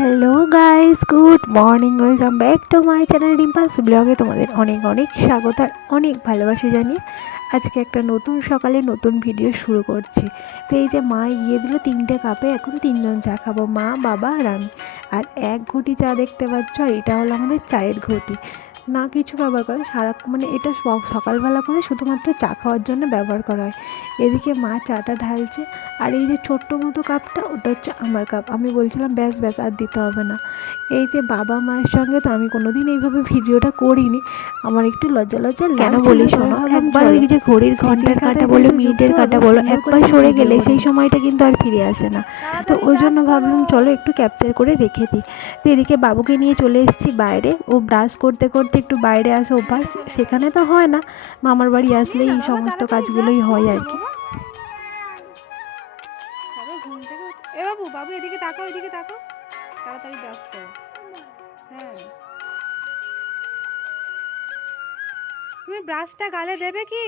Hello guys good morning welcome back to my channel ডিম্পাস ব্লগে তোমাদের অনেক অনেক স্বাগত আর অনেক ভালোবাসা জানিয়ে আজকে একটা নতুন সকালে নতুন ভিডিও শুরু করছি। তো এই যে মা গিয়ে দিল তিনটে কাপে, এখন তিনজন চা খাব, মা, বাবা আর আমি। আর এক ঘটি চা দেখতে পাচ্ছ আর এটা হলো আমাদের চায়ের ঘটি। না কিছু ব্যবহার করে সারা মানে এটা সকালবেলা করে শুধুমাত্র চা খাওয়ার জন্য ব্যবহার করা হয়। এদিকে মা চাটা ঢালছে আর এই যে ছোট্ট মতো কাপটা ওটা হচ্ছে আমার কাপ। আমি বলছিলাম ব্যাস ব্যাস আর দিতে হবে না। এই যে বাবা মায়ের সঙ্গে তো আমি কোনোদিন এইভাবে ভিডিওটা করিনি। আমার একটু লজ্জা লজ্জা কেন বলি শোনো? একবার ওই যে ঘড়ির ঘণ্টার কাটা বলো মিনিটের কাটা বলো একবার সরে গেলে সেই সময়টা কিন্তু আর ফিরে আসে না। তো ওই জন্য ভাবলাম চলো একটু ক্যাপচার করে রেখে দিই। তো এদিকে বাবুকে নিয়ে চলে এসেছি বাইরে। ও ব্রাশ করতে করতে একটু বাইরে আসে অভ্যাস সেখানে তো হয় না। মামার বাড়ি আসলেই এই সমস্ত কাজগুলোই হয় আর কি। এ বাবু বাবু এদিকে তাকাও এদিকে তাকাও। তাড়াতাড়ি ব্রাশ করো। হ্যাঁ। তুমি ব্রাশটা গালে দেবে কি?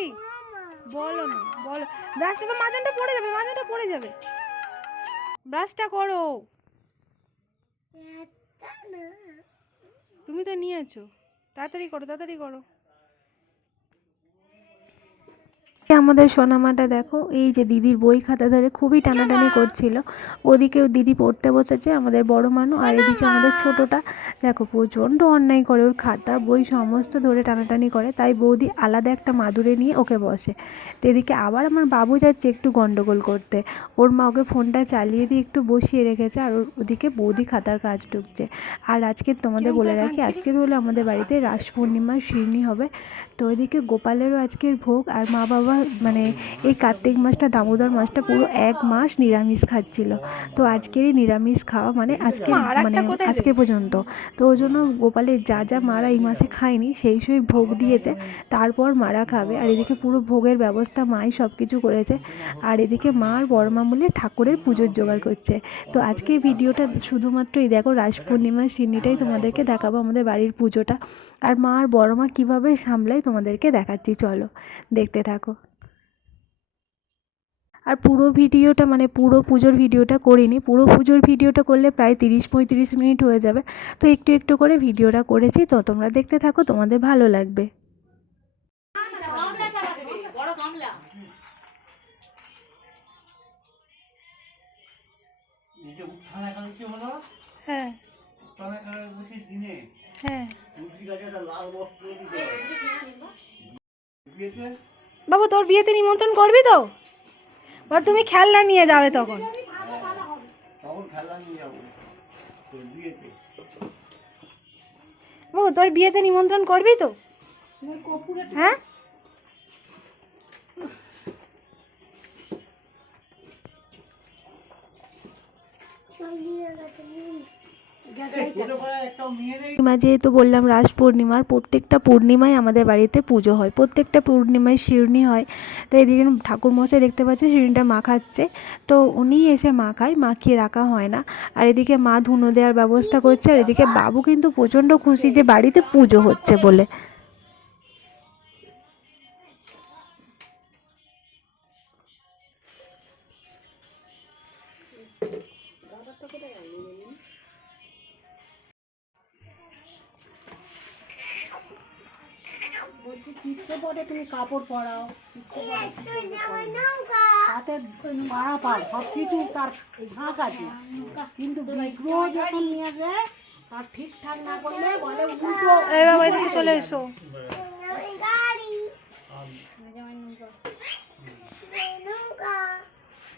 বলো না বলো। ব্রাশটা মাঝনটা পড়ে যাবে মাঝনটা পড়ে যাবে। ব্রাশটা করো। তুমি তো নিয়েছো। তাড়াতাড়ি করো তাড়াতাড়ি করো। আমাদের সোনামাটা দেখো এই যে দিদির বই খাতা ধরে খুবই টানাটানি করছিল। ওদিকেও দিদি পড়তে বসেছে আমাদের বড় মানু আর এদিকে আমাদের ছোটটা দেখো প্রচণ্ড অন্যায় করে ওর খাতা বই সমস্ত ধরে টানাটানি করে তাই বৌদি আলাদা একটা মাদুরে নিয়ে ওকে বসে। তো এদিকে আবার আমার বাবু যাচ্ছে একটু গন্ডগোল করতে। ওর মা ওকে ফোনটা চালিয়ে দিয়ে একটু বসিয়ে রেখেছে আর ওর- ওদিকে বৌদি খাতার কাজ ঢুকছে। আর আজকে তোমাদের বলে রাখি আজকের হলো আমাদের বাড়িতে রাস পূর্ণিমার শিরনি হবে। তো ওইদিকে গোপালেরও আজকের ভোগ আর মা বাবা মানে এই কার্তিক মাসটা দামোদর মাসটা পুরো এক মাস নিরামিষ খাচ্ছিল। তো আজকেরই নিরামিষ খাওয়া মানে আজকে মানে আজকে পর্যন্ত। তো ওই জন্য গোপালের যা যা মারা এই মাসে খায়নি সেই সেই ভোগ দিয়েছে। তারপর মারা খাবে। আর এদিকে পুরো ভোগের ব্যবস্থা মাই সব কিছু করেছে। আর এদিকে মা আর বড় মা মিলে ঠাকুরের পুজোর জোগাড় করছে। তো আজকে ভিডিওটা শুধুমাত্র এই দেখো রাস পূর্ণিমার সিন্নিটাই তোমাদেরকে দেখাবো আমাদের বাড়ির পুজোটা। আর মা আর বড় মা কীভাবে সামলায় তোমাদেরকে দেখাচ্ছি চলো দেখতে থাকো। আর পুরো ভিডিওটা মানে পুরো পুজোর ভিডিওটা করিনি। পুরো পুজোর ভিডিওটা করলে প্রায় তিরিশ পঁয়ত্রিশ মিনিট হয়ে যাবে। তো একটু একটু করে ভিডিওটা করেছি। তো তোমরা দেখতে থাকো তোমাদের ভালো লাগবে। হ্যাঁ। হ্যাঁ। বাবু তোর বিয়েতে নিমন্ত্রণ করবি তো? বা তুমি খেলনা নিয়ে যাবে তখন। যাব তোর বিয়েতে নিমন্ত্রণ করবি তো? হ্যাঁ? পূর্ণিমা যেহেতু বললাম রাস পূর্ণিমার, প্রত্যেকটা পূর্ণিমায় আমাদের বাড়িতে পুজো হয়। প্রত্যেকটা পূর্ণিমায় শিরনি হয়। তো এদিকে ঠাকুর মশাই দেখতে পাচ্ছে শিরনিটা মাখাচ্ছে তো উনি এসে মাখায় মাখিয়ে রাখা হয় না। আর এদিকে মা ধুনো দেওয়ার ব্যবস্থা করছে, আর এদিকে বাবু কিন্তু প্রচণ্ড খুশি যে বাড়িতে পুজো হচ্ছে বলে। বলছি চিত্রপটে তুমি কাপড় পরাও তাতে মারা পার সব কিছু তার ঝাঁক আছে। কিন্তু বিগ্রহ যখন নিয়ে যায় তার ঠিকঠাক না করলে বলে উল্টো এই বাবা এদিকে চলে এসো।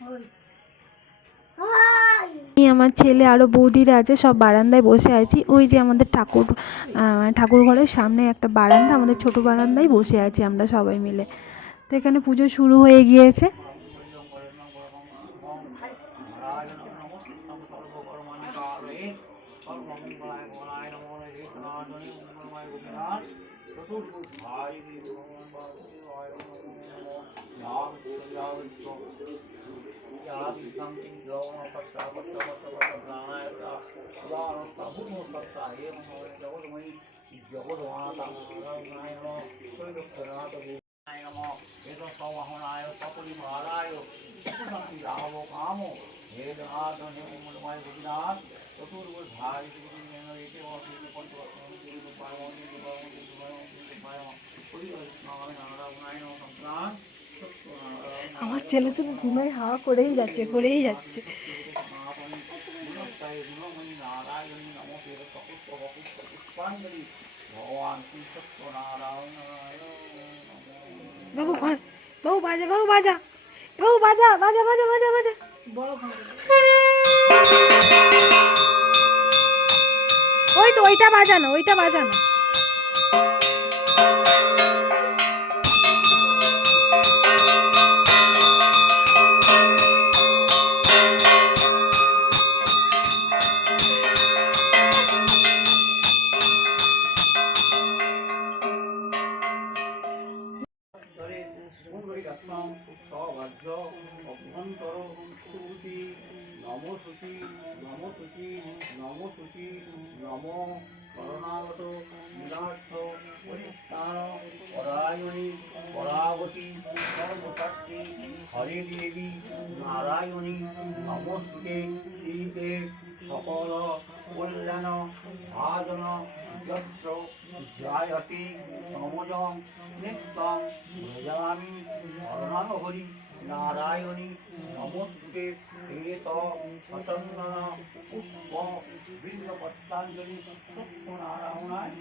আমি আমার ছেলে আরও বৌদিরা আছে, সব বারান্দায় বসে আছি। ওই যে আমাদের ঠাকুর ঠাকুর ঘরের সামনে একটা বারান্দা, আমাদের ছোট বারান্দায় বসে আছি আমরা সবাই মিলে। তো এখানে পুজো শুরু হয়ে গিয়েছে। সর্বকর্মাণি चार समथिंग द्रवण हो सकता है बच्चा बच्चा बच्चा प्राणाय का उदाहरण प्रभुन हो सकता है ये हमारे जगत वही जगत वहाँ था नारायण नमो सूर्यनाथ नारायण नमो ये तो सब वहन आयो सपुरी महाराय सपी राहो कामो हे नाथ मुंडमाय गोपीनाथ चतुर्भुज भारी श्री मेनो एक पंचवर्ष नारायण नारायण संक्रांत আমার ছেলে শুধু ঘুমের হাওয়া করেই যাচ্ছে করেই যাচ্ছে। বাবু ঘর, বাবু বাজা বাবু বাজা বাবু বাজা বাজা বাজা বাজা বাজা। ওই তো, ওইটা বাজানো ওইটা বাজানো। সুচি নম সুচি নম সুচি নম করণাগত নিরার্থ পরিত্রাণ পরায়ণী পরাবতী সর্বশক্তি হরে দেবী নারায়ণী নমস্তে শ্রীতে সকল কল্যাণ ভাজন যত্র জয়তি তমজং নিত্যং ভজামি অরণহরি নারায়ণী নমস্তে সচন্দন পুষ্প বৃন্দপত্রাঞ্জলি সত্যনারায়ণায়।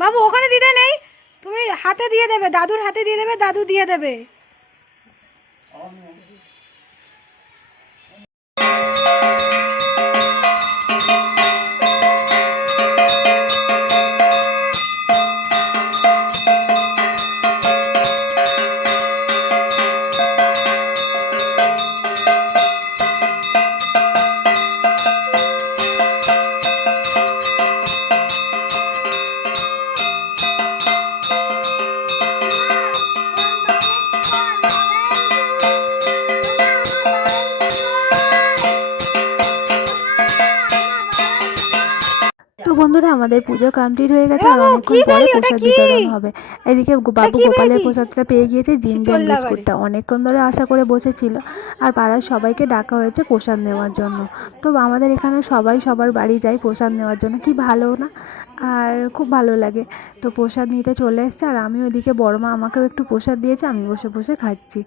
বাবু ওখানে দিতে নেই? তুমি হাতে দিয়ে দেবে দাদুর হাতে দিয়ে দেবে দাদু দিয়ে দেবে। তো বন্ধুরা আমাদের পুজো কমপ্লিট হয়ে গেছে আর অনেকক্ষণ পরে প্রসাদ বিতরণ হবে। এদিকে বাবু গোপালের প্রসাদটা পেয়ে গিয়েছে জিঞ্জার বিস্কুটটা। অনেকক্ষণ ধরে আশা করে বসেছিল। আর পাড়ার সবাইকে ডাকা হয়েছে প্রসাদ নেওয়ার জন্য। তো আমাদের এখানে সবাই সবার বাড়ি যায় প্রসাদ নেওয়ার জন্য। কি ভালো না? আর খুব ভালো লাগে। তো প্রসাদ নিতে চলে এসছে। আর আমি ওইদিকে বড়মা আমাকেও একটু প্রসাদ দিয়েছে আমি বসে বসে খাচ্ছি।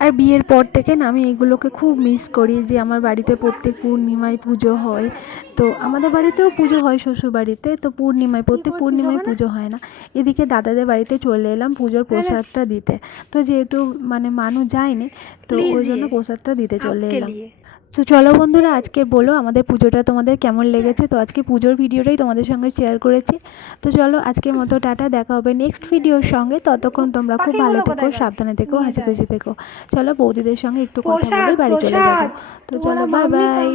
আর বিয়ের পর থেকে না আমি এগুলোকে খুব মিস করি যে আমার বাড়িতে প্রত্যেক পূর্ণিমায় পুজো হয়। তো আমাদের বাড়িতেও পুজো হয় শ্বশুর বাড়িতে তো পূর্ণিমায় প্রত্যেক পূর্ণিমায় পুজো হয় না। এদিকে দাদাদের বাড়িতে চলে এলাম পুজোর প্রসাদটা দিতে। তো যেহেতু মানে মানুষ যায়নি তো ওই জন্য প্রসাদটা দিতে চলে এলাম। তো চলো বন্ধুরা আজকে বলো আমাদের পুজোটা তোমাদের কেমন লেগেছে? তো আজকে পুজোর ভিডিওটাই তোমাদের সঙ্গে শেয়ার করেছি। তো চলো আজকের মতো টাটা দেখা হবে নেক্সট ভিডিওর সঙ্গে। ততক্ষণ তোমরা খুব ভালো থেকো সাবধানে থেকো হাসি খুশি থেকো। চলো বৌদিদের সঙ্গে একটু কথা বলে বাড়ি চলে যাব। তো চলো বাই বাই